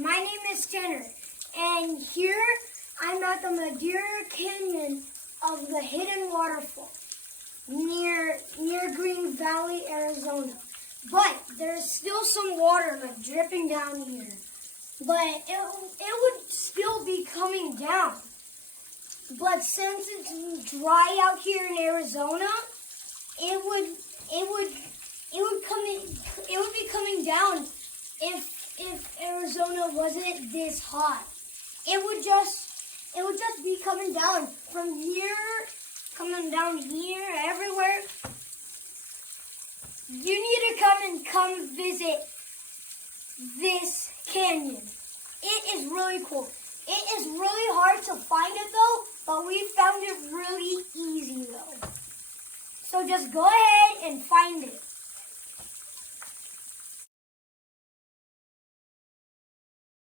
my name is Tanner, and here I'm at the Madera Canyon of the Hidden Waterfall near Green Valley, Arizona. But there's still some water like dripping down here, but it would still be coming down. But since it's dry out here in Arizona, it would be coming down if Arizona wasn't this hot. It would just be coming down from here, coming down here, everywhere. You need to come visit this canyon. It is really cool. It is really hard to find it though, but we found it really easy though. So just go ahead and find it.